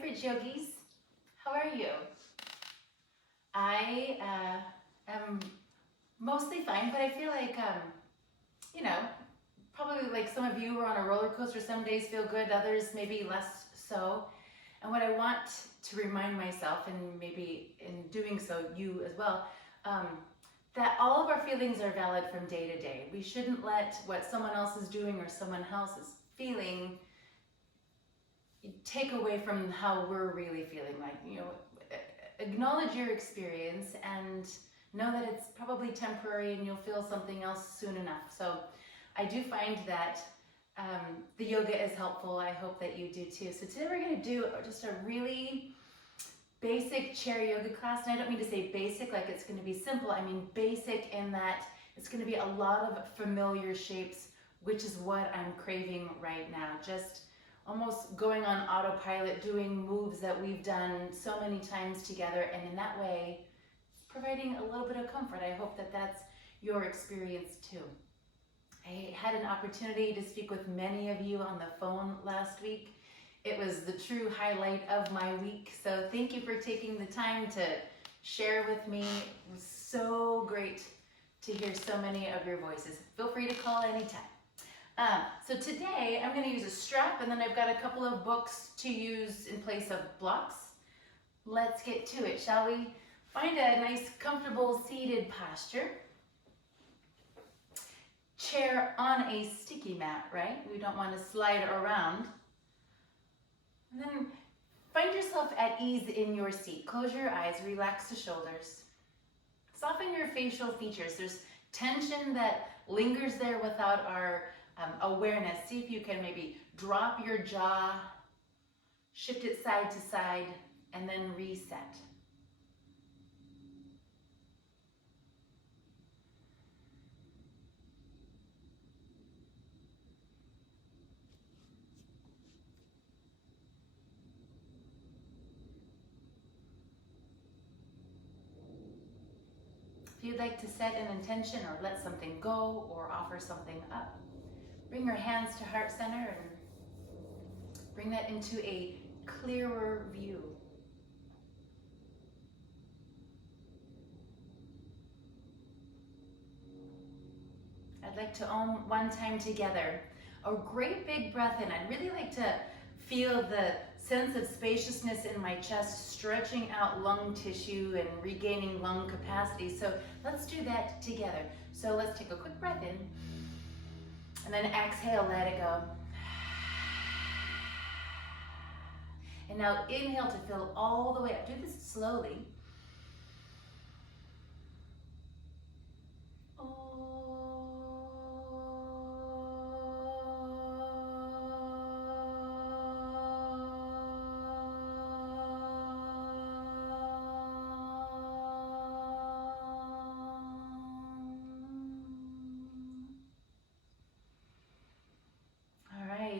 Bridge Yogis, how are you? I am mostly fine, but I feel like, you know, probably like some of you are on a roller coaster. Some days feel good, others maybe less so. And what I want to remind myself, and maybe in doing so, you as well, that all of our feelings are valid from day to day. We shouldn't let what someone else is doing or someone else is feeling take away from how we're really feeling. Like, you know, acknowledge your experience and know that it's probably temporary and you'll feel something else soon enough. So I do find that the yoga is helpful. I hope that you do too. So today we're going to do just a really basic chair yoga class. And I don't mean to say basic like it's going to be simple. I mean basic in that it's going to be a lot of familiar shapes, which is what I'm craving right now. Just almost going on autopilot, doing moves that we've done so many times together, and in that way, providing a little bit of comfort. I hope that that's your experience too. I had an opportunity to speak with many of you on the phone last week. It was the true highlight of my week, so thank you for taking the time to share with me. It was so great to hear so many of your voices. Feel free to call anytime. So today I'm going to use a strap, and then I've got a couple of books to use in place of blocks. Let's get to it, shall we? Find a nice comfortable seated posture. Chair on a sticky mat, right? We don't want to slide around. And then find yourself at ease in your seat. Close your eyes, relax the shoulders. Soften your facial features. There's tension that lingers there without our awareness. See if you can maybe drop your jaw, shift it side to side, and then reset. If you'd like to set an intention or let something go or offer something up, bring your hands to heart center and bring that into a clearer view. I'd like to Om one time together. A great big breath in. I'd really like to feel the sense of spaciousness in my chest, stretching out lung tissue and regaining lung capacity. So let's do that together. So let's take a quick breath in. And then exhale, let it go. And now inhale to fill all the way up. Do this slowly.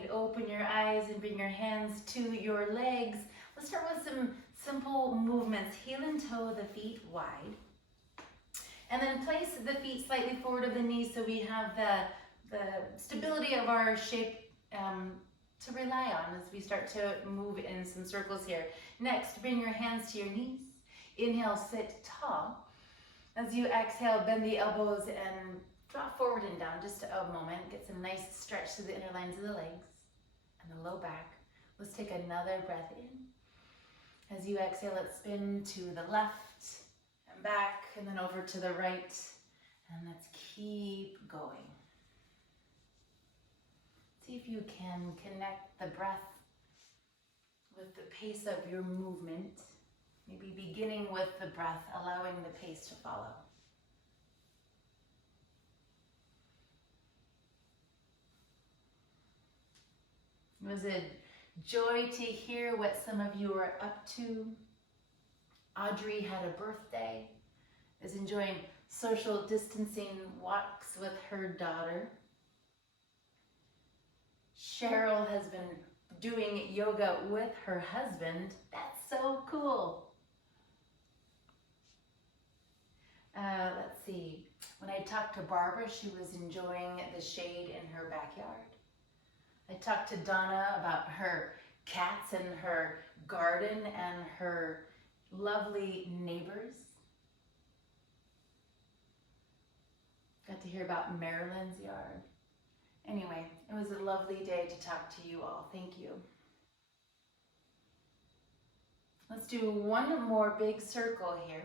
Open your eyes and bring your hands to your legs. Let's start with some simple movements. Heel and toe the feet wide. And then place the feet slightly forward of the knees so we have the stability of our shape to rely on as we start to move in some circles here. Next, bring your hands to your knees. Inhale, sit tall. As you exhale, bend the elbows and drop forward and down just a moment. Get some nice stretch to the inner lines of the legs and the low back. Let's take another breath in. As you exhale, let's spin to the left and back and then over to the right. And let's keep going. See if you can connect the breath with the pace of your movement. Maybe beginning with the breath, allowing the pace to follow. It was a joy to hear what some of you are up to. Audrey had a birthday, is enjoying social distancing walks with her daughter. Cheryl has been doing yoga with her husband. That's so cool. Let's see. When I talked to Barbara, she was enjoying the shade in her backyard. I talked to Donna about her cats and her garden and her lovely neighbors. Got to hear about Marilyn's yard. Anyway, it was a lovely day to talk to you all. Thank you. Let's do one more big circle here.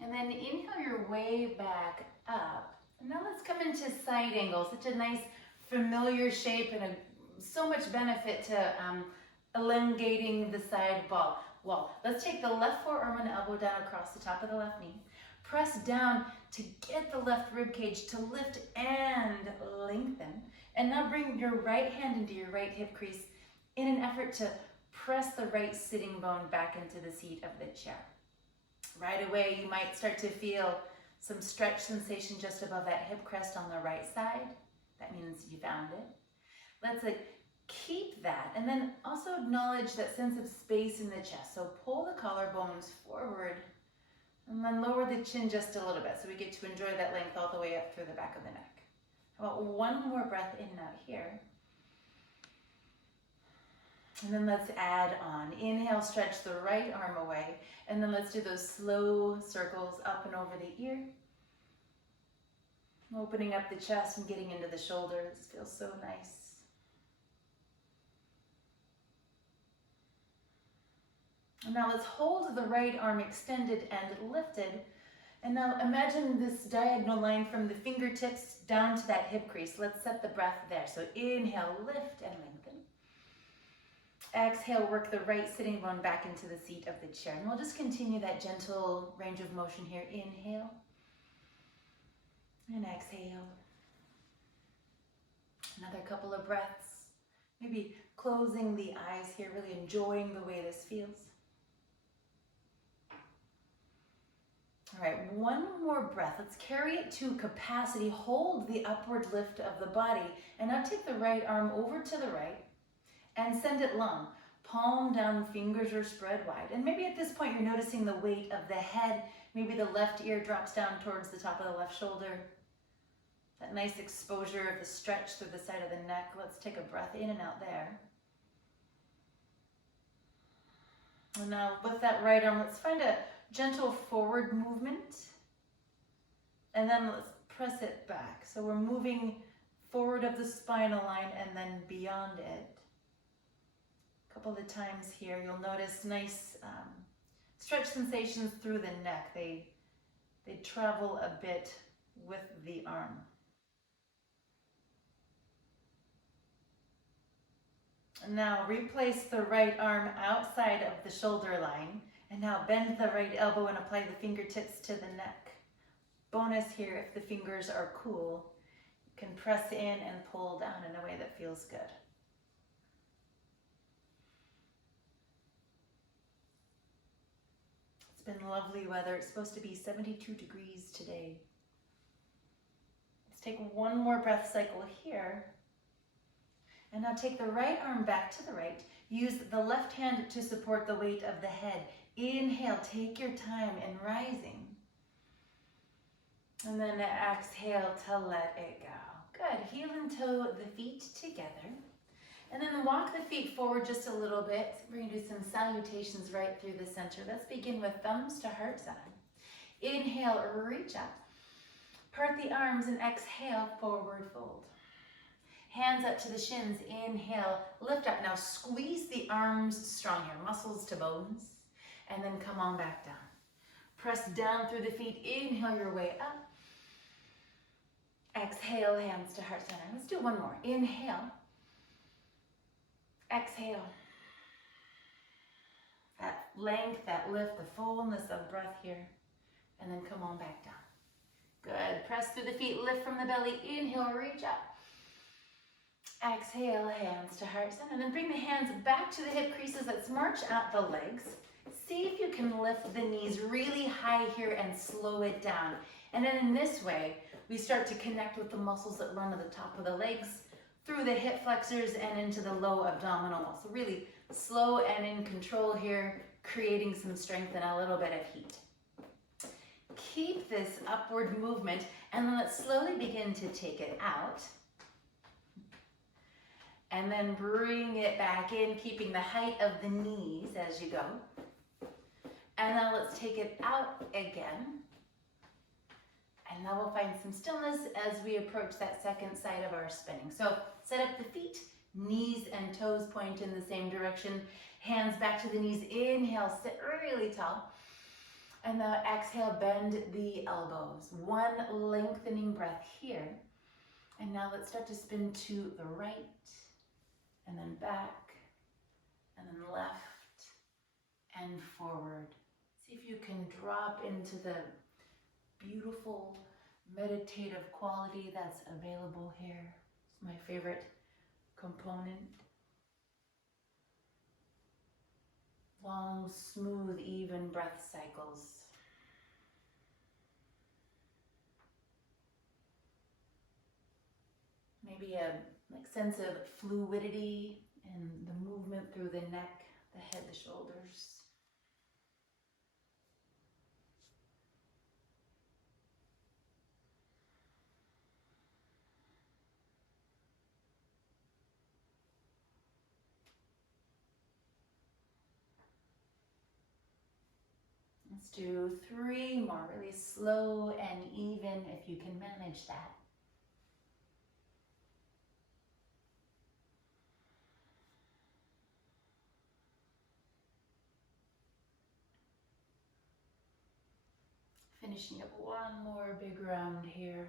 And then inhale your way back up. And now let's come into side angle. Such a nice familiar shape and so much benefit to elongating the side wall. Let's take the left forearm and elbow down across the top of the left knee. Press down to get the left rib cage to lift and lengthen. And now bring your right hand into your right hip crease in an effort to press the right sitting bone back into the seat of the chair. Right away, you might start to feel some stretch sensation just above that hip crest on the right side. That means you found it. Let's keep that, and then also acknowledge that sense of space in the chest. So pull the collarbones forward, and then lower the chin just a little bit so we get to enjoy that length all the way up through the back of the neck. How about one more breath in and out here? And then let's add on. Inhale, stretch the right arm away, and then let's do those slow circles up and over the ear. Opening up the chest and getting into the shoulders. Feels so nice. And now let's hold the right arm extended and lifted. And now imagine this diagonal line from the fingertips down to that hip crease. Let's set the breath there. So inhale, lift and lengthen. Exhale, work the right sitting bone back into the seat of the chair. And we'll just continue that gentle range of motion here. Inhale and exhale. Another couple of breaths. Maybe closing the eyes here, really enjoying the way this feels. All right, one more breath. Let's carry it to capacity. Hold the upward lift of the body. And now take the right arm over to the right and send it long. Palm down, fingers are spread wide. And maybe at this point you're noticing the weight of the head. Maybe the left ear drops down towards the top of the left shoulder. That nice exposure of the stretch through the side of the neck. Let's take a breath in and out there. And now with that right arm, let's find a gentle forward movement. And then let's press it back. So we're moving forward of the spinal line and then beyond it. A couple of times here, you'll notice nice stretch sensations through the neck. They travel a bit with the arm. And now replace the right arm outside of the shoulder line. And now bend the right elbow and apply the fingertips to the neck. Bonus here, if the fingers are cool, you can press in and pull down in a way that feels good. It's been lovely weather. It's supposed to be 72 degrees today. Let's take one more breath cycle here. And now take the right arm back to the right. Use the left hand to support the weight of the head. Inhale, take your time in rising. And then exhale to let it go. Good, heel and toe the feet together. And then walk the feet forward just a little bit. We're gonna do some salutations right through the center. Let's begin with thumbs to heart center. Inhale, reach up. Part the arms and exhale, forward fold. Hands up to the shins, inhale, lift up. Now squeeze the arms strong here, muscles to bones. And then come on back down. Press down through the feet. Inhale your way up. Exhale, hands to heart center. Let's do one more. Inhale. Exhale. That length, that lift, the fullness of breath here. And then come on back down. Good. Press through the feet. Lift from the belly. Inhale, reach up. Exhale, hands to heart center. And then bring the hands back to the hip creases. Let's march out the legs. See if you can lift the knees really high here and slow it down. And then in this way, we start to connect with the muscles that run to the top of the legs, through the hip flexors and into the low abdominal wall. So really slow and in control here, creating some strength and a little bit of heat. Keep this upward movement and then let's slowly begin to take it out. And then bring it back in, keeping the height of the knees as you go. And now let's take it out again. And now we'll find some stillness as we approach that second side of our spinning. So set up the feet, knees and toes point in the same direction. Hands back to the knees. Inhale, sit really tall. And now exhale, bend the elbows. One lengthening breath here. And now let's start to spin to the right, and then back, and then left, and forward. See if you can drop into the beautiful meditative quality that's available here. It's my favorite component. Long, smooth, even breath cycles. Maybe a sense of fluidity in the movement through the neck, the head, the shoulders. Let's do 3 more, really slow and even if you can manage that. Finishing up one more big round here.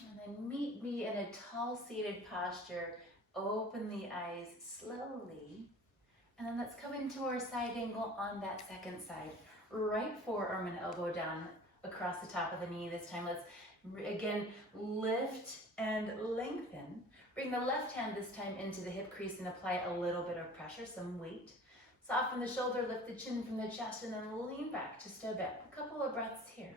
And then meet me in a tall seated posture. Open the eyes slowly. And then let's come into our side angle on that second side. Right forearm and elbow down across the top of the knee this time. Let's again lift and lengthen. Bring the left hand this time into the hip crease and apply a little bit of pressure, some weight. Soften the shoulder, lift the chin from the chest, and then lean back just a bit. A couple of breaths here.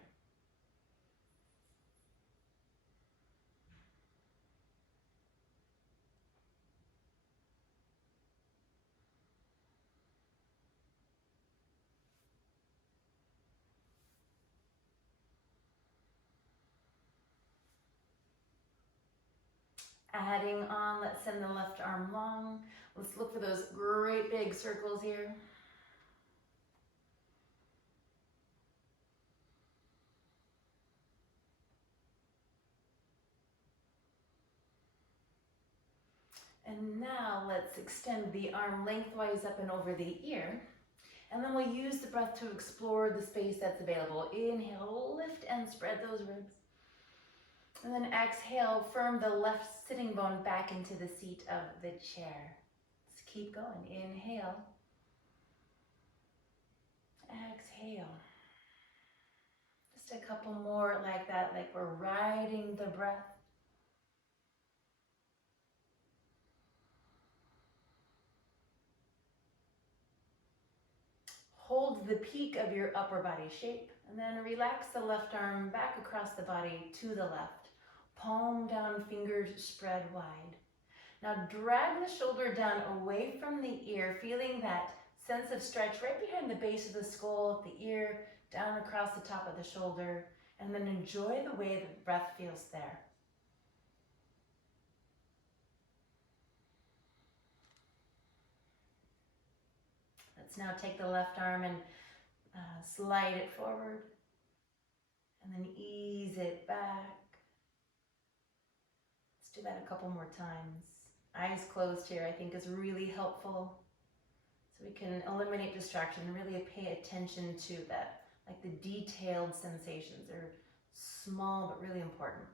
Adding on, let's send the left arm long. Let's look for those great big circles here. And now let's extend the arm lengthwise up and over the ear. And then we'll use the breath to explore the space that's available. Inhale, lift and spread those ribs. And then exhale, firm the left sitting bone back into the seat of the chair. Let's keep going. Inhale. Exhale. Just a couple more like that, like we're riding the breath. Hold the peak of your upper body shape, and then relax the left arm back across the body to the left. Palm down, fingers spread wide. Now drag the shoulder down away from the ear, feeling that sense of stretch right behind the base of the skull, the ear, down across the top of the shoulder, and then enjoy the way the breath feels there. Let's now take the left arm and slide it forward, and then ease it back. Let's do that a couple more times. Eyes closed here, I think, is really helpful. So we can eliminate distraction and really pay attention to that, like the detailed sensations. They're small but really important.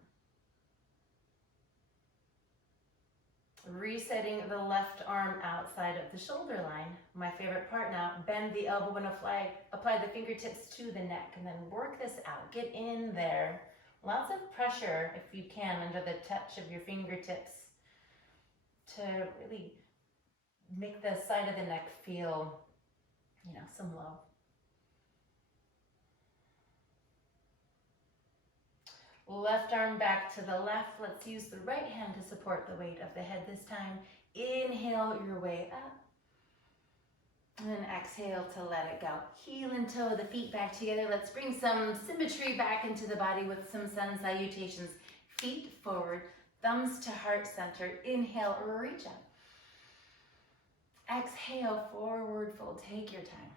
Resetting the left arm outside of the shoulder line. My favorite part now, bend the elbow and apply the fingertips to the neck, and then work this out. Get in there. Lots of pressure, if you can, under the touch of your fingertips to really make the side of the neck feel, some love. Left arm back to the left. Let's use the right hand to support the weight of the head this time. Inhale your way up. And then exhale to let it go. Heel and toe the feet back together. Let's bring some symmetry back into the body with some sun salutations. Feet forward, thumbs to heart center. Inhale, reach up. Exhale, forward fold. Take your time.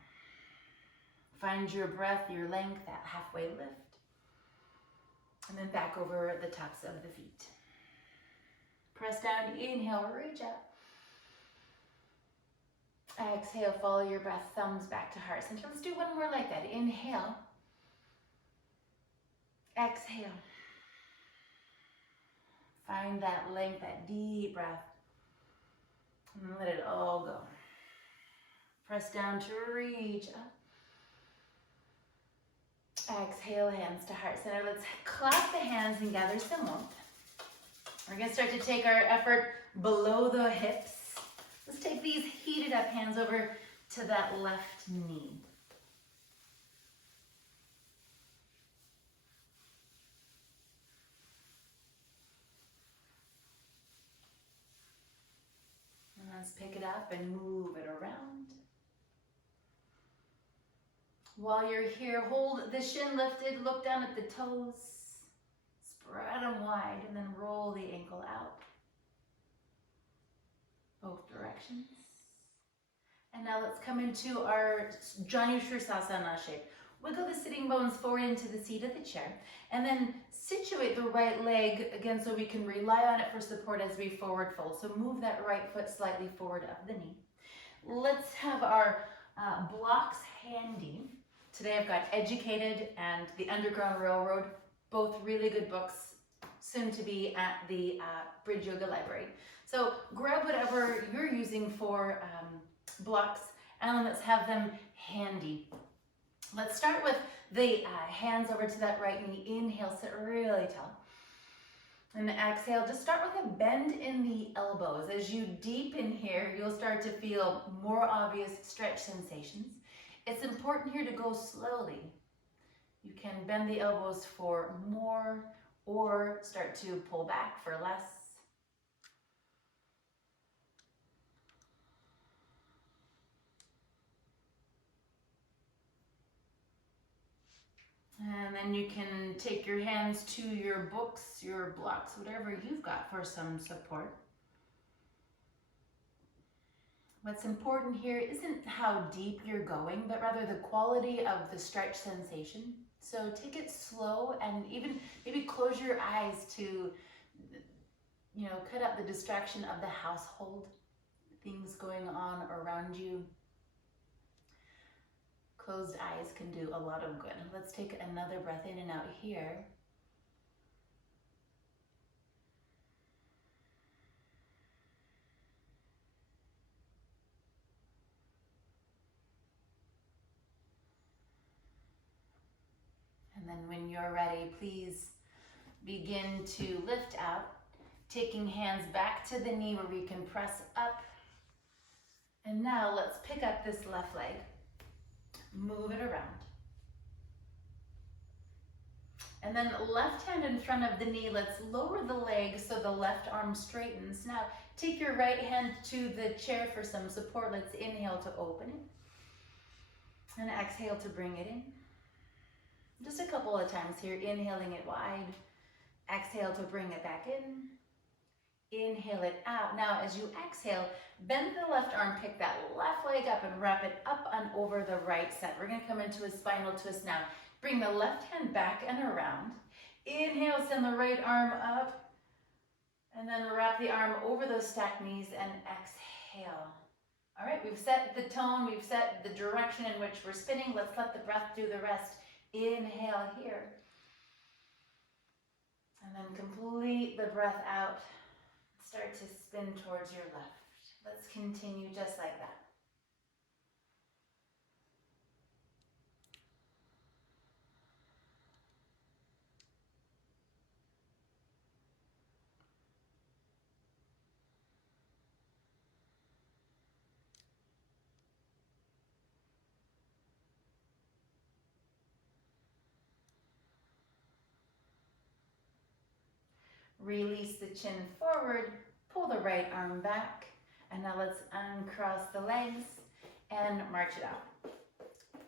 Find your breath, your length, that halfway lift. And then back over the tops of the feet. Press down, inhale, reach up. Exhale, follow your breath, thumbs back to heart center. Let's do one more like that. Inhale. Exhale. Find that length, that deep breath. And let it all go. Press down to reach up. Exhale, hands to heart center. Let's clasp the hands and gather some warmth. We're going to start to take our effort below the hips. Let's take these heated up hands over to that left knee. And let's pick it up and move it around. While you're here, hold the shin lifted, look down at the toes, spread them wide, and then roll the ankle out. Both directions. And now let's come into our Shavasana shape. Wiggle the sitting bones forward into the seat of the chair, and then situate the right leg again so we can rely on it for support as we forward fold. So move that right foot slightly forward of the knee. Let's have our blocks handy. Today I've got Educated and The Underground Railroad, both really good books, soon to be at the Bridge Yoga Library. So grab whatever you're using for blocks and let's have them handy. Let's start with the hands over to that right knee. Inhale, sit really tall. And exhale, just start with a bend in the elbows. As you deepen here, you'll start to feel more obvious stretch sensations. It's important here to go slowly. You can bend the elbows for more or start to pull back for less. And then you can take your hands to your books, your blocks, whatever you've got for some support. What's important here isn't how deep you're going, but rather the quality of the stretch sensation. So take it slow and even maybe close your eyes to, cut out the distraction of the household, things going on around you. Closed eyes can do a lot of good. Let's take another breath in and out here. And then when you're ready, please begin to lift out, taking hands back to the knee where we can press up. And now let's pick up this left leg. Move it around. And then left hand in front of the knee, let's lower the leg so the left arm straightens. Now take your right hand to the chair for some support. Let's inhale to open it. And exhale to bring it in. Just a couple of times here, inhaling it wide. Exhale to bring it back in. Inhale it out. Now as you exhale, bend the left arm, pick that left leg up and wrap it up and over the right side. We're going to come into a spinal twist now. Bring the left hand back and around. Inhale, send the right arm up. And then wrap the arm over those stacked knees and exhale. All right, we've set the tone, we've set the direction in which we're spinning. Let's let the breath do the rest. Inhale here. And then complete the breath out. Start to spin towards your left. Let's continue just like that. Release the chin forward, pull the right arm back, and now let's uncross the legs. and march it out.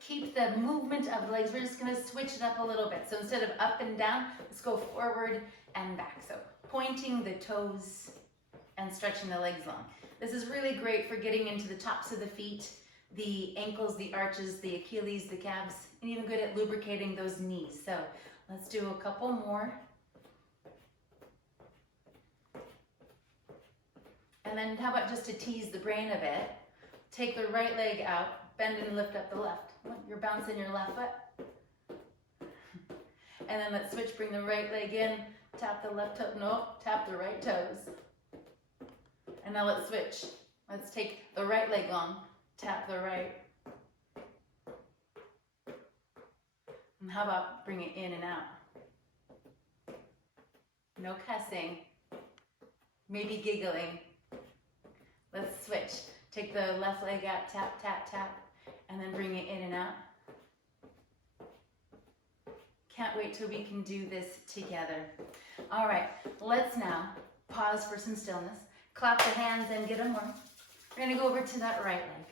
Keep the movement of the legs. We're just going to switch it up a little bit. So instead of up and down, let's go forward and back. So pointing the toes and stretching the legs long. This is really great for getting into the tops of the feet, the ankles, the arches, the Achilles, the calves, and even good at lubricating those knees. So let's do a couple more. And then how about just to tease the brain a bit, take the right leg out, bend and lift up the left. You're bouncing your left foot. And then let's switch, bring the right leg in, tap the left toe, no, tap the right toes. And now let's switch. Let's take the right leg long, tap the right. And how about bring it in and out? No cussing, maybe giggling. Let's switch. Take the left leg out, tap, tap, tap, and then bring it in and out. Can't wait till we can do this together. All right, let's now pause for some stillness. Clap the hands and get them warm. We're gonna go over to that right leg.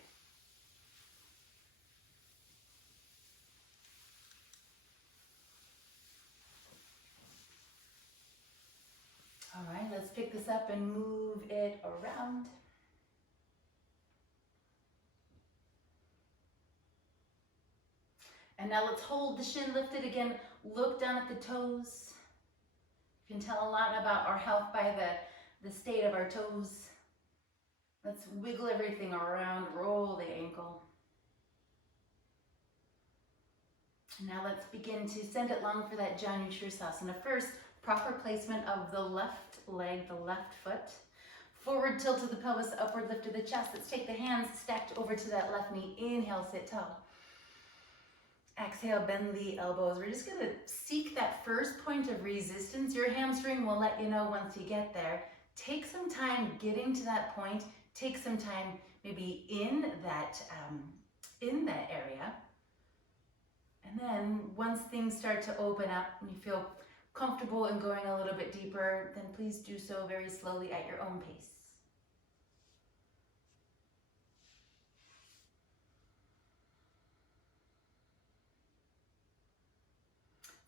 All right, let's pick this up and move it around. And now let's hold the shin lifted again. Look down at the toes. You can tell a lot about our health by the state of our toes. Let's wiggle everything around, roll the ankle. Now let's begin to send it long for that Janu Shavasana. First, proper placement of the left leg, the left foot. Forward tilt of the pelvis, upward lift of the chest. Let's take the hands stacked over to that left knee. Inhale, sit tall. Exhale, bend the elbows. We're just going to seek that first point of resistance. Your hamstring will let you know once you get there. Take some time getting to that point. Take some time maybe in that area. And then once things start to open up and you feel comfortable in going a little bit deeper, then please do so very slowly at your own pace.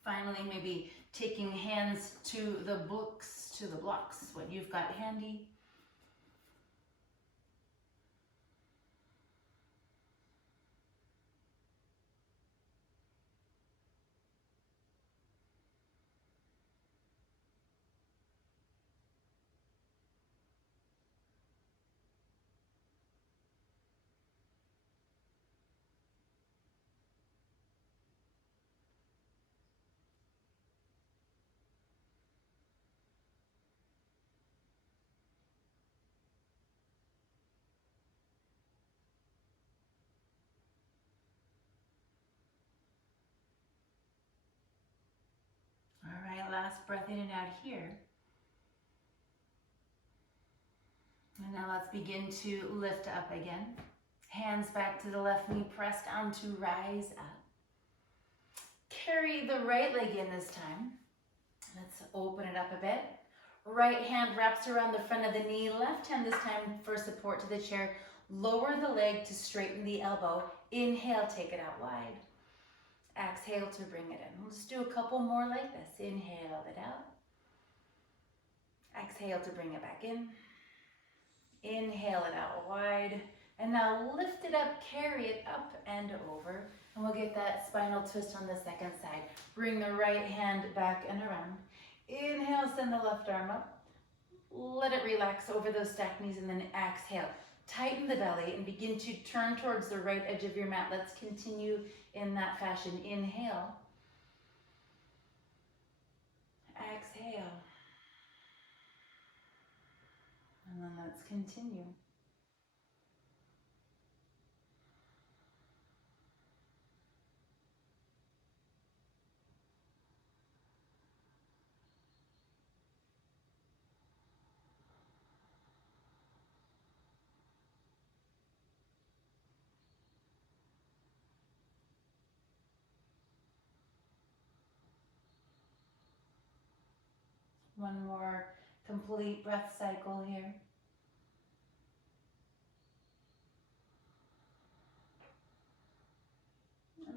Finally, maybe taking hands to the blocks, what you've got handy. All right, last breath in and out here. And now let's begin to lift up again. Hands back to the left knee, press down to rise up. Carry the right leg in this time. Let's open it up a bit. Right hand wraps around the front of the knee. Left hand this time for support to the chair. Lower the leg to straighten the elbow. Inhale, take it out wide. Exhale to bring it in. Let's do a couple more like this. Inhale it out. Exhale to bring it back in. Inhale it out wide. And now lift it up, carry it up and over. And we'll get that spinal twist on the second side. Bring the right hand back and around. Inhale, send the left arm up. Let it relax over those stacked knees and then exhale. Tighten the belly and begin to turn towards the right edge of your mat. Let's continue in that fashion. Inhale. Exhale. And then let's continue. One more complete breath cycle here.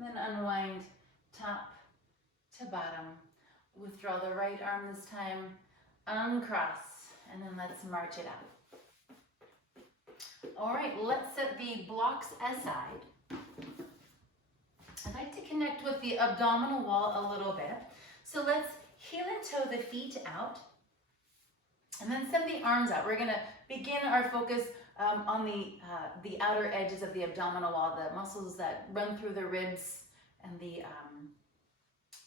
And then unwind top to bottom. Withdraw the right arm this time, uncross, and then let's march it out. All right, let's set the blocks aside. I'd like to connect with the abdominal wall a little bit. So let's heel and toe the feet out, and then send the arms out. We're gonna begin our focus on the outer edges of the abdominal wall, the muscles that run through the ribs and the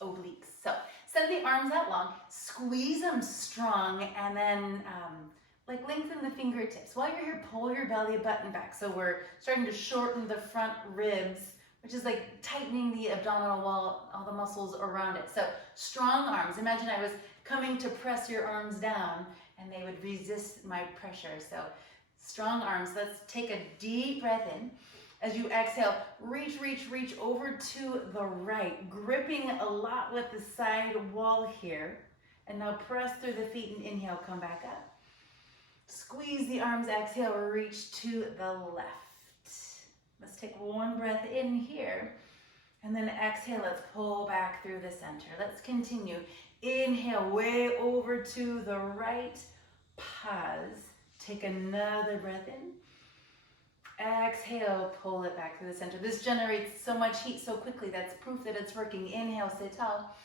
obliques. So send the arms out long, squeeze them strong, and then like lengthen the fingertips. While you're here, pull your belly button back. So we're starting to shorten the front ribs, which is like tightening the abdominal wall, all the muscles around it. So strong arms. Imagine I was coming to press your arms down and they would resist my pressure. So strong arms. Let's take a deep breath in. As you exhale, reach, reach, reach over to the right, gripping a lot with the side wall here. And now press through the feet and inhale, come back up. Squeeze the arms, exhale, reach to the left. Let's take one breath in here. And then exhale, let's pull back through the center. Let's continue. Inhale, way over to the right. Pause. Take another breath in. Exhale, pull it back through the center. This generates so much heat so quickly. That's proof that it's working. Inhale, sit tall.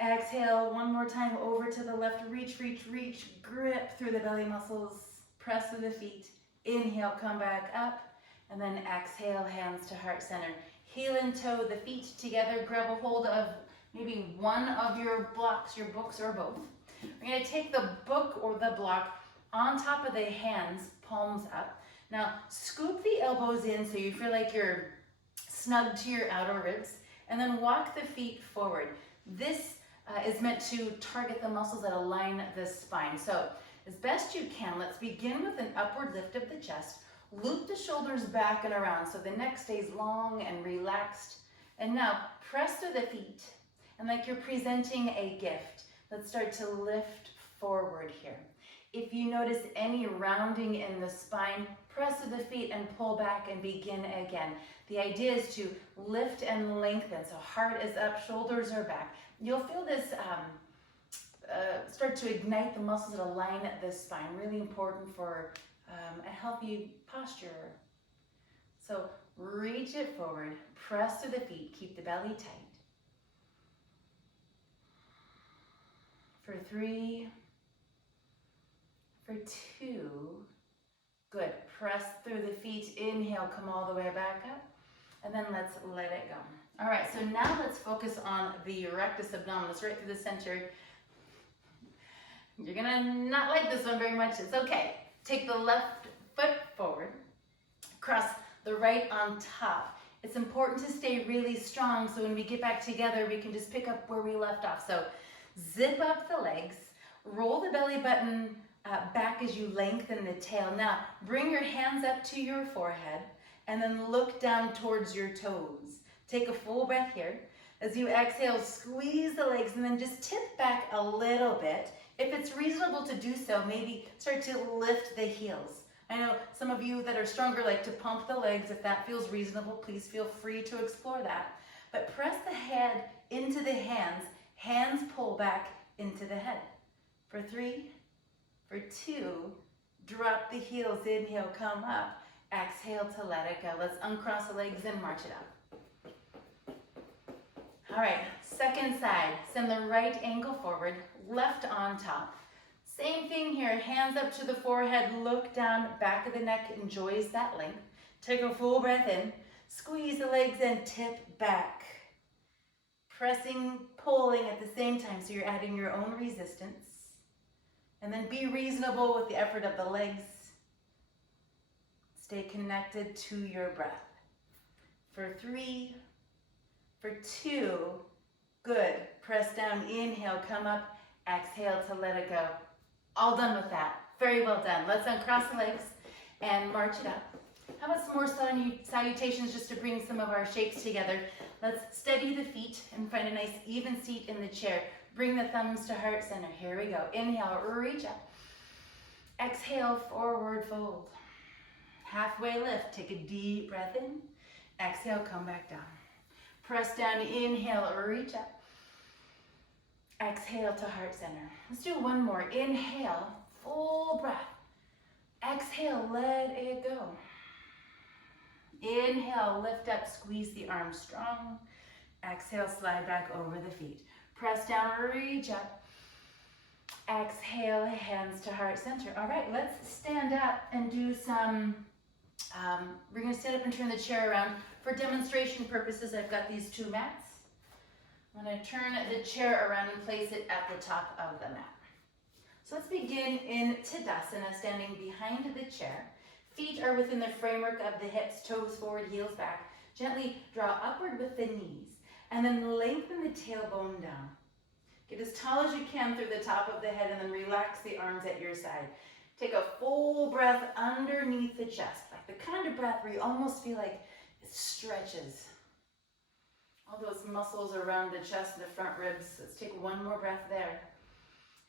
Exhale, one more time over to the left. Reach, reach, reach. Grip through the belly muscles. Press through the feet. Inhale, come back up. And then exhale, hands to heart center. Heel and toe the feet together. Grab a hold of maybe one of your blocks, your books, or both. We're going to take the book or the block on top of the hands, palms up. Now, scoop the elbows in so you feel like you're snug to your outer ribs, and then walk the feet forward. This is meant to target the muscles that align the spine. So, as best you can, let's begin with an upward lift of the chest. Loop the shoulders back and around so the neck stays long and relaxed. And now, press through the feet, and like you're presenting a gift, let's start to lift forward here. If you notice any rounding in the spine, press through the feet and pull back and begin again. The idea is to lift and lengthen. So heart is up, shoulders are back. You'll feel this start to ignite the muscles that align the spine. Really important for a healthy posture. So reach it forward, press through the feet, keep the belly tight. For 3, for 2, good. Press through the feet, inhale, come all the way back up, and then let's let it go. All right, so now let's focus on the rectus abdominis, right through the center. You're gonna not like this one very much, it's okay. Take the left foot forward, cross the right on top. It's important to stay really strong so when we get back together, we can just pick up where we left off. So zip up the legs, roll the belly button back as you lengthen the tail. Now, bring your hands up to your forehead and then look down towards your toes. Take a full breath here. As you exhale, squeeze the legs and then just tip back a little bit. If it's reasonable to do so, maybe start to lift the heels. I know some of you that are stronger like to pump the legs. If that feels reasonable, please feel free to explore that. But press the head into the hands. Hands pull back into the head. For 3, for 2, drop the heels, inhale, come up. Exhale to let it go. Let's uncross the legs and march it up. All right, second side. Send the right ankle forward, left on top. Same thing here, hands up to the forehead, look down, back of the neck enjoys that length. Take a full breath in, squeeze the legs and tip back. Pressing, pulling at the same time, so you're adding your own resistance. And then be reasonable with the effort of the legs. Stay connected to your breath. For 3, for 2, good. Press down, inhale, come up, exhale to let it go. All done with that. Very well done. Let's uncross the legs and march it up. How about some more salutations just to bring some of our shapes together? Let's steady the feet and find a nice even seat in the chair. Bring the thumbs to heart center. Here we go. Inhale, reach up. Exhale, forward fold. Halfway lift. Take a deep breath in. Exhale, come back down. Press down, inhale, reach up. Exhale to heart center. Let's do one more. Inhale, full breath. Exhale, let it go. Inhale, lift up, squeeze the arms strong. Exhale, slide back over the feet. Press down, reach up. Exhale, hands to heart center. All right, let's stand up and do some, we're gonna stand up and turn the chair around. For demonstration purposes, I've got these two mats. I'm gonna turn the chair around and place it at the top of the mat. So let's begin in Tadasana, standing behind the chair. Feet are within the framework of the hips, toes forward, heels back. Gently draw upward with the knees, and then lengthen the tailbone down. Get as tall as you can through the top of the head, and then relax the arms at your side. Take a full breath underneath the chest, like the kind of breath where you almost feel like it stretches. All those muscles around the chest and the front ribs. Let's take one more breath there.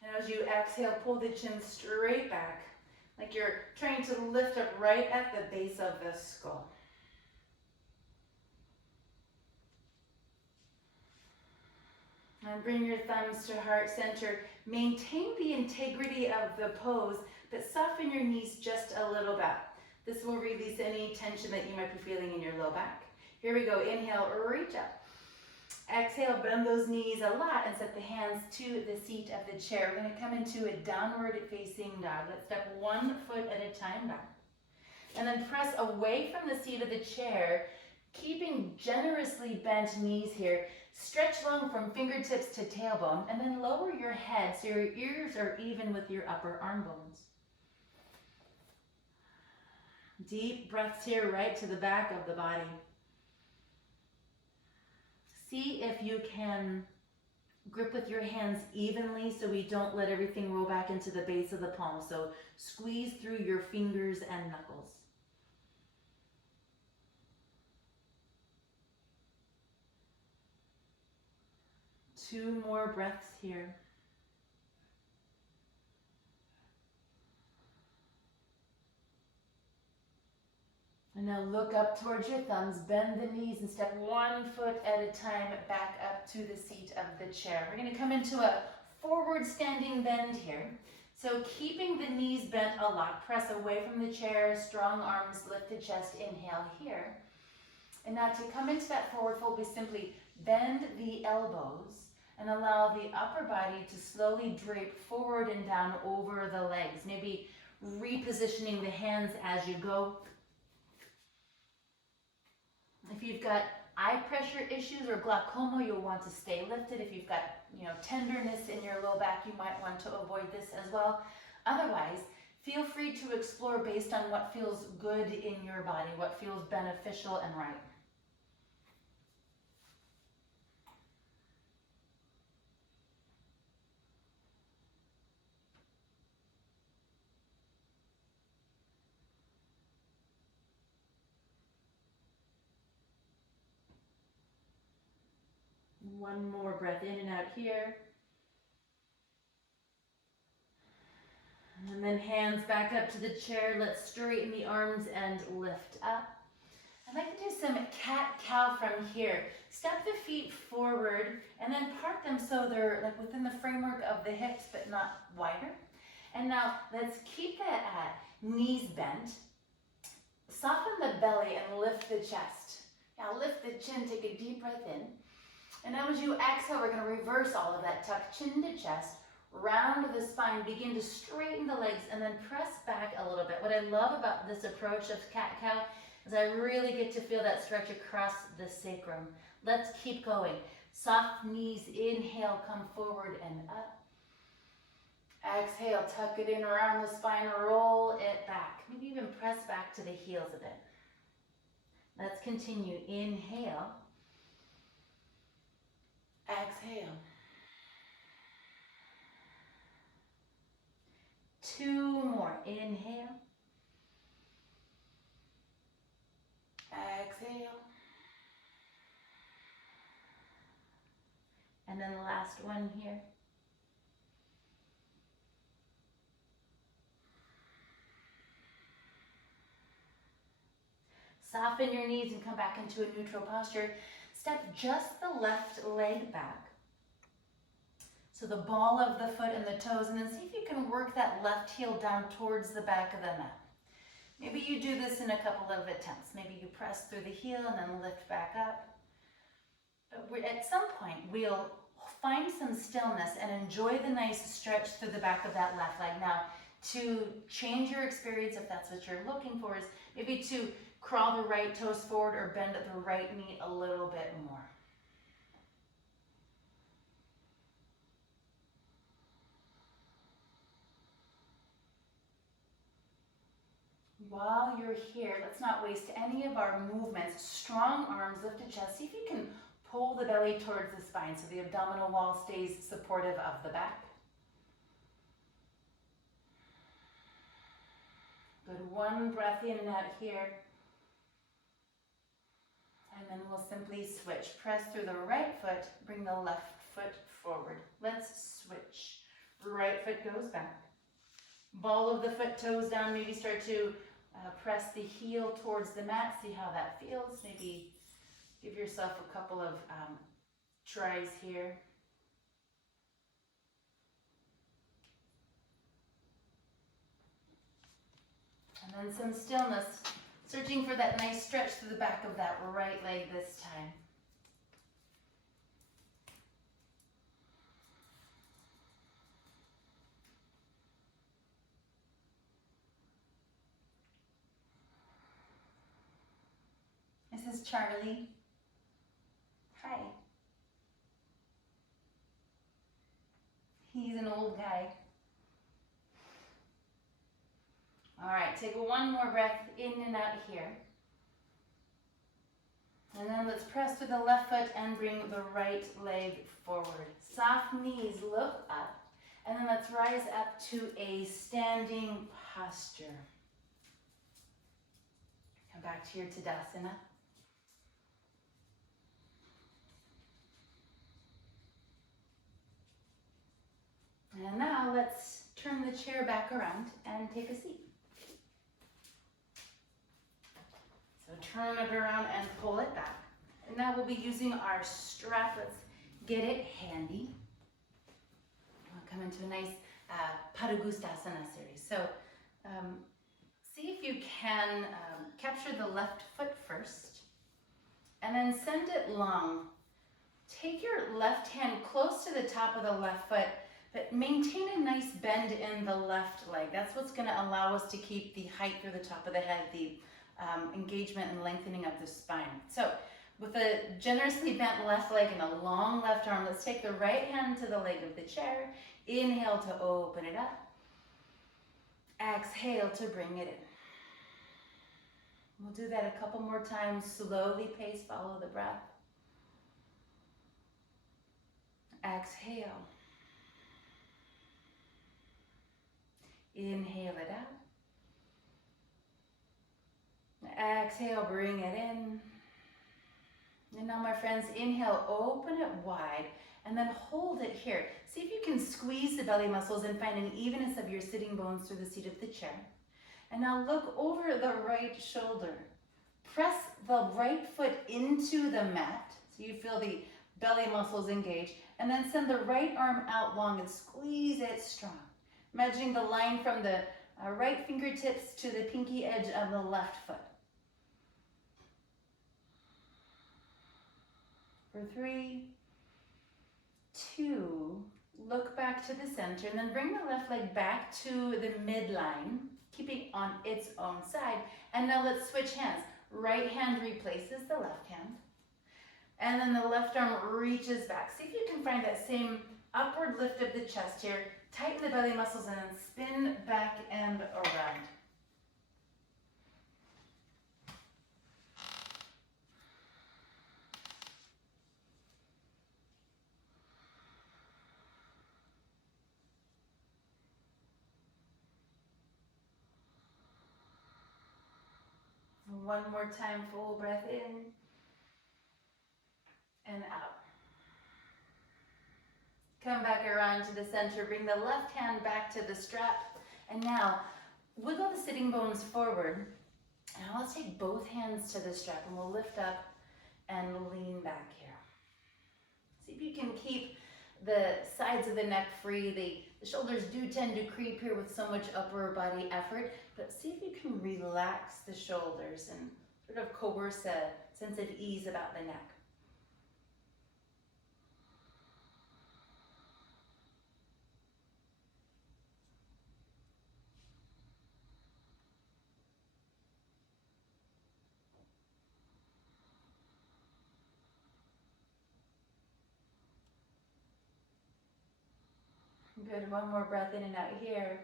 And as you exhale, pull the chin straight back, like you're trying to lift up right at the base of the skull. And bring your thumbs to heart center. Maintain the integrity of the pose, but soften your knees just a little bit. This will release any tension that you might be feeling in your low back. Here we go. Inhale, reach up. Exhale, bend those knees a lot and set the hands to the seat of the chair. We're going to come into a downward facing dog. Let's step 1 foot at a time back. And then press away from the seat of the chair, keeping generously bent knees here. Stretch long from fingertips to tailbone, and then lower your head so your ears are even with your upper arm bones. Deep breaths here, right to the back of the body. See if you can grip with your hands evenly so we don't let everything roll back into the base of the palm. So squeeze through your fingers and knuckles. Two more breaths here. And now look up towards your thumbs, bend the knees, and step 1 foot at a time back up to the seat of the chair. We're going to come into a forward standing bend here. So keeping the knees bent a lot, press away from the chair, strong arms, lift the chest, inhale here. And now to come into that forward fold, we simply bend the elbows and allow the upper body to slowly drape forward and down over the legs. Maybe repositioning the hands as you go. If you've got eye pressure issues or glaucoma, you'll want to stay lifted. If you've got, tenderness in your low back, you might want to avoid this as well. Otherwise, feel free to explore based on what feels good in your body, what feels beneficial and right. One more breath in and out here. And then hands back up to the chair. Let's straighten the arms and lift up. I'd like to do some cat-cow from here. Step the feet forward and then part them so they're like within the framework of the hips but not wider. And now let's keep that knees bent. Soften the belly and lift the chest. Now lift the chin, take a deep breath in. And now as you exhale, we're going to reverse all of that. Tuck chin to chest, round the spine, begin to straighten the legs, and then press back a little bit. What I love about this approach of cat-cow is I really get to feel that stretch across the sacrum. Let's keep going. Soft knees, inhale, come forward and up. Exhale, tuck it in around the spine, roll it back. Maybe even press back to the heels a bit. Let's continue. Inhale. Exhale. 2 more. Inhale. Exhale. And then the last one here. Soften your knees and come back into a neutral posture. step just the left leg back. So the ball of the foot and the toes, and then see if you can work that left heel down towards the back of the mat. Maybe you do this in a couple of attempts. Maybe you press through the heel and then lift back up. But at some point, we'll find some stillness and enjoy the nice stretch through the back of that left leg. Now, to change your experience, if that's what you're looking for, is maybe to crawl the right toes forward or bend the right knee a little bit more. While you're here, let's not waste any of our movements. Strong arms, lift the chest. See if you can pull the belly towards the spine so the abdominal wall stays supportive of the back. Good, one breath in and out here. And then we'll simply switch. Press through the right foot, bring the left foot forward. Let's switch. Right foot goes back. Ball of the foot, toes down, maybe start to press the heel towards the mat. See how that feels. Maybe give yourself a couple of tries here. And then some stillness, searching for that nice stretch through the back of that right leg this time. This is Charlie. Hi. He's an old guy. All right, take one more breath in and out here. And then let's press through the left foot and bring the right leg forward. Soft knees, look up. And then let's rise up to a standing posture. Come back to your Tadasana. And now let's turn the chair back around and take a seat. So turn it around and pull it back. And now we'll be using our strap. Let's get it handy. We'll come into a nice Padangusthasana series. So see if you can capture the left foot first and then send it long. Take your left hand close to the top of the left foot, but maintain a nice bend in the left leg. That's what's going to allow us to keep the height through the top of the head, the engagement and lengthening of the spine. So with a generously bent left leg and a long left arm, let's take the right hand to the leg of the chair. Inhale to open it up. Exhale to bring it in. We'll do that a couple more times. Slowly pace, follow the breath. Exhale. Inhale it out. Exhale, bring it in. And now, my friends, inhale, open it wide, and then hold it here. See if you can squeeze the belly muscles and find an evenness of your sitting bones through the seat of the chair. And now look over the right shoulder. Press the right foot into the mat, so you feel the belly muscles engage, and then send the right arm out long and squeeze it strong. Imagining the line from the right fingertips to the pinky edge of the left foot. For 3, 2, look back to the center, and then bring the left leg back to the midline, keeping on its own side. And now let's switch hands. Right hand replaces the left hand, and then the left arm reaches back. See if you can find that same upward lift of the chest here. Tighten the belly muscles and then spin back and around. One more time, full breath in and out. Come back around to the center, bring the left hand back to the strap, and now wiggle the sitting bones forward. Now let's take both hands to the strap and we'll lift up and lean back here. See if you can keep the sides of the neck free. The shoulders do tend to creep here with so much upper body effort, but see if you can relax the shoulders and sort of coerce a sense of ease about the neck. Good, one more breath in and out here.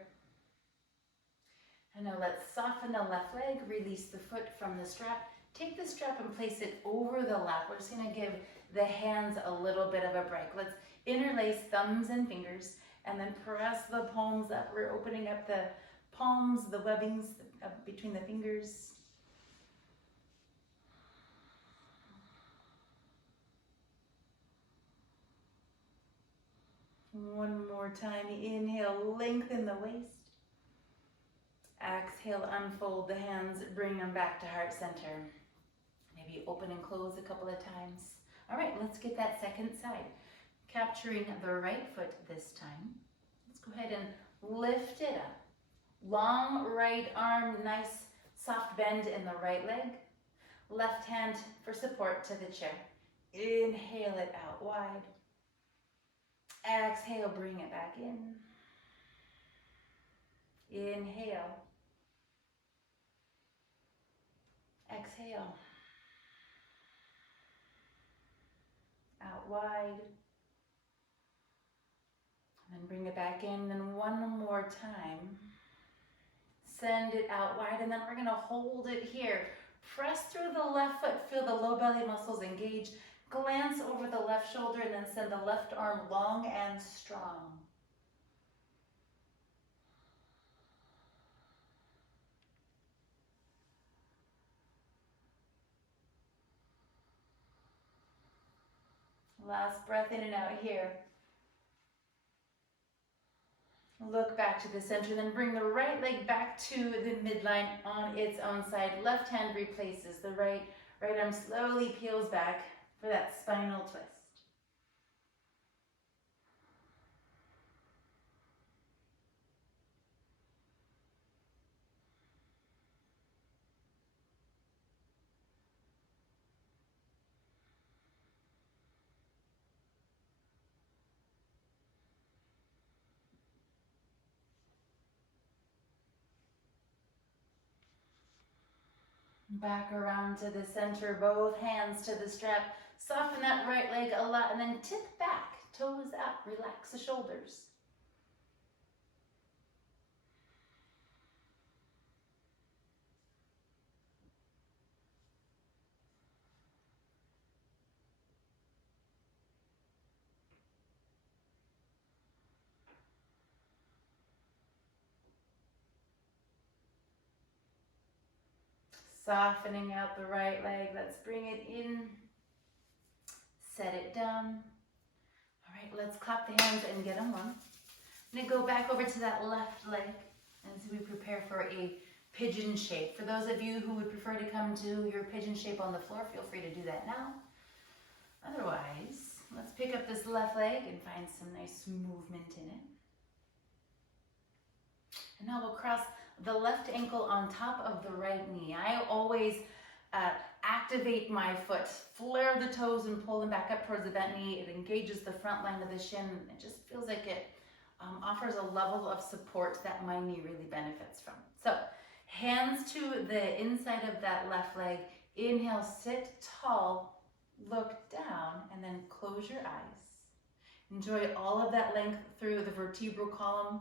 And now let's soften the left leg, release the foot from the strap. Take the strap and place it over the lap. We're just gonna give the hands a little bit of a break. Let's interlace thumbs and fingers and then press the palms up. We're opening up the palms, the webbings between the fingers. One more time, inhale, lengthen the waist. Exhale, unfold the hands, bring them back to heart center. Maybe open and close a couple of times. All right, let's get that second side. Capturing the right foot this time. Let's go ahead and lift it up. Long right arm, nice soft bend in the right leg. Left hand for support to the chair. Inhale it out wide. Exhale, bring it back in. Inhale. Exhale. Out wide. And then bring it back in. And one more time. Send it out wide. And then we're going to hold it here. Press through the left foot. Feel the low belly muscles engage. Glance over the left shoulder and then send the left arm long and strong. Last breath in and out here. Look back to the center, then bring the right leg back to the midline on its own side. Left hand replaces the right arm slowly peels back for that spinal twist. Back around to the center, both hands to the strap. Soften that right leg a lot and then tip back, toes up, relax the shoulders. Softening out the right leg. Let's bring it in. Set it down. All right, let's clap the hands and get them on. I'm going to go back over to that left leg as we prepare for a pigeon shape. For those of you who would prefer to come to your pigeon shape on the floor, feel free to do that now. Otherwise, let's pick up this left leg and find some nice movement in it. And now we'll cross the left ankle on top of the right knee. I always activate my foot, flare the toes and pull them back up towards the bent knee. It engages the front line of the shin. It just feels like it offers a level of support that my knee really benefits from. So hands to the inside of that left leg. Inhale, sit tall, look down, and then close your eyes. Enjoy all of that length through the vertebral column.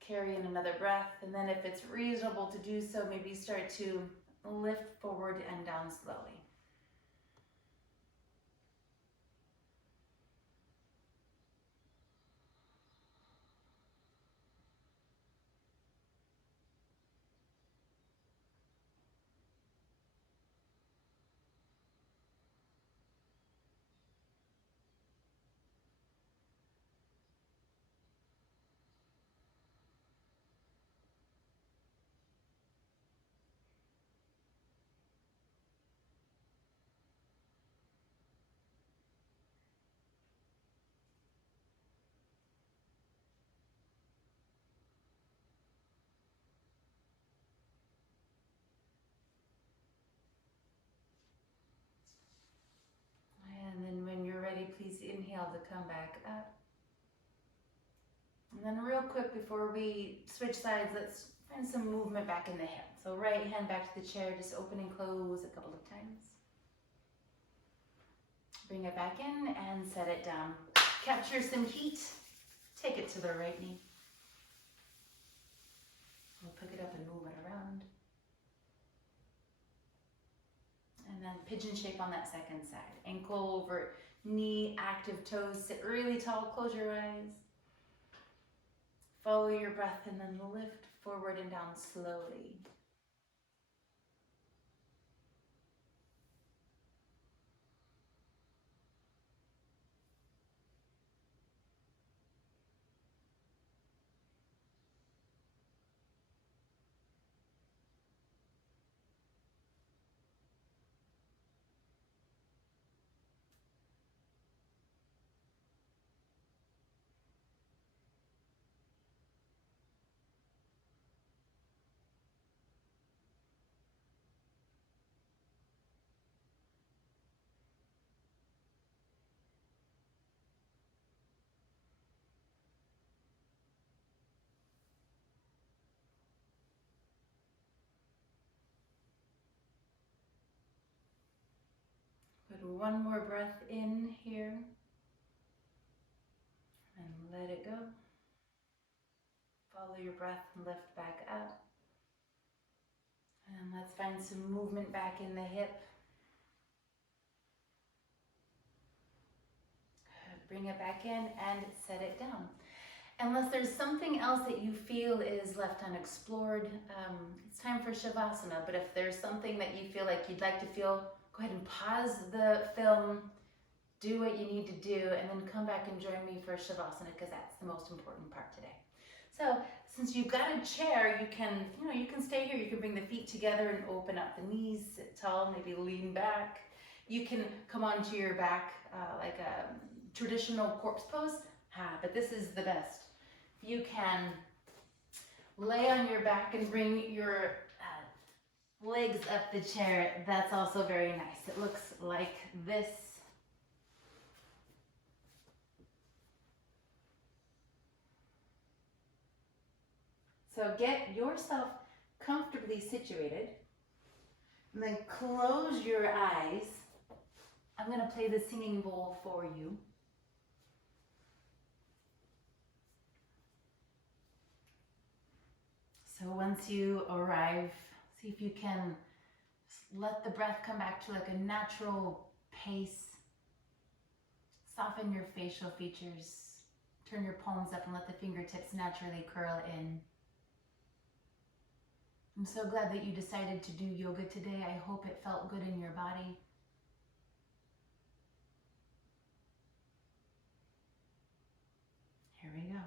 Carry in another breath, and then if it's reasonable to do so, maybe start to lift forward and down slowly. inhale to come back up. And then real quick before we switch sides, let's find some movement back in the hip. So right hand back to the chair, just open and close a couple of times. Bring it back in and set it down. Capture some heat. Take it to the right knee. We'll pick it up and move it around. And then pigeon shape on that second side. Ankle over knee, active toes, sit really tall, close your eyes. Follow your breath and then lift forward and down slowly. Put one more breath in here and let it go. Follow your breath and lift back up. And let's find some movement back in the hip. Good. Bring it back in and set it down. Unless there's something else that you feel is left unexplored, it's time for Shavasana. But if there's something that you feel like you'd like to feel, go ahead and pause the film, do what you need to do, and then come back and join me for Shavasana, because that's the most important part today. So since you've got a chair, you can stay here. You can bring the feet together and open up the knees, sit tall, maybe lean back. You can come onto your back like a traditional corpse pose, but this is the best. You can lay on your back and bring your legs up the chair. That's also very nice. It looks like this. So get yourself comfortably situated, and then close your eyes. I'm going to play the singing bowl for you. So once you arrive, see if you can let the breath come back to like a natural pace. Soften your facial features. Turn your palms up and let the fingertips naturally curl in. I'm so glad that you decided to do yoga today. I hope it felt good in your body. Here we go.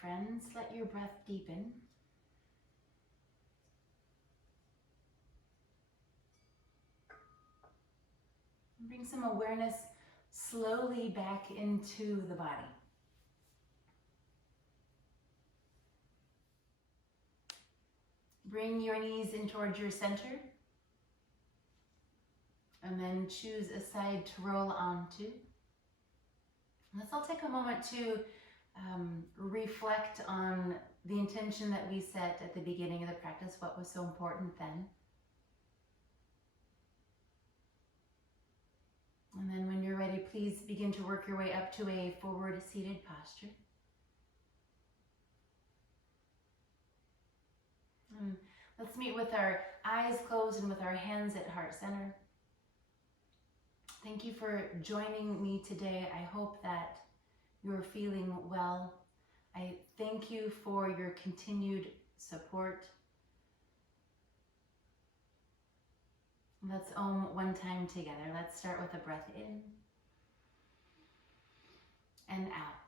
friends, let your breath deepen. Bring some awareness slowly back into the body. Bring your knees in towards your center. And then choose a side to roll onto. Let's all take a moment to reflect on the intention that we set at the beginning of the practice. What was so important then? And then when you're ready, please begin to work your way up to a forward seated posture. And let's meet with our eyes closed and with our hands at heart center. Thank you for joining me today. I hope that you're feeling well. I thank you for your continued support. Let's Om one time together. Let's start with a breath in and out.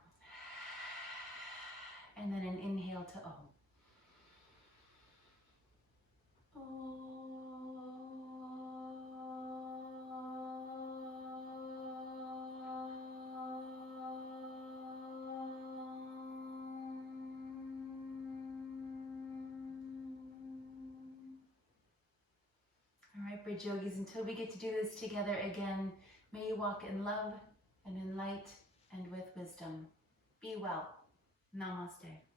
And then an inhale to Om. All right, Bridge Yogis, until we get to do this together again, may you walk in love and in light and with wisdom. Be well. Namaste.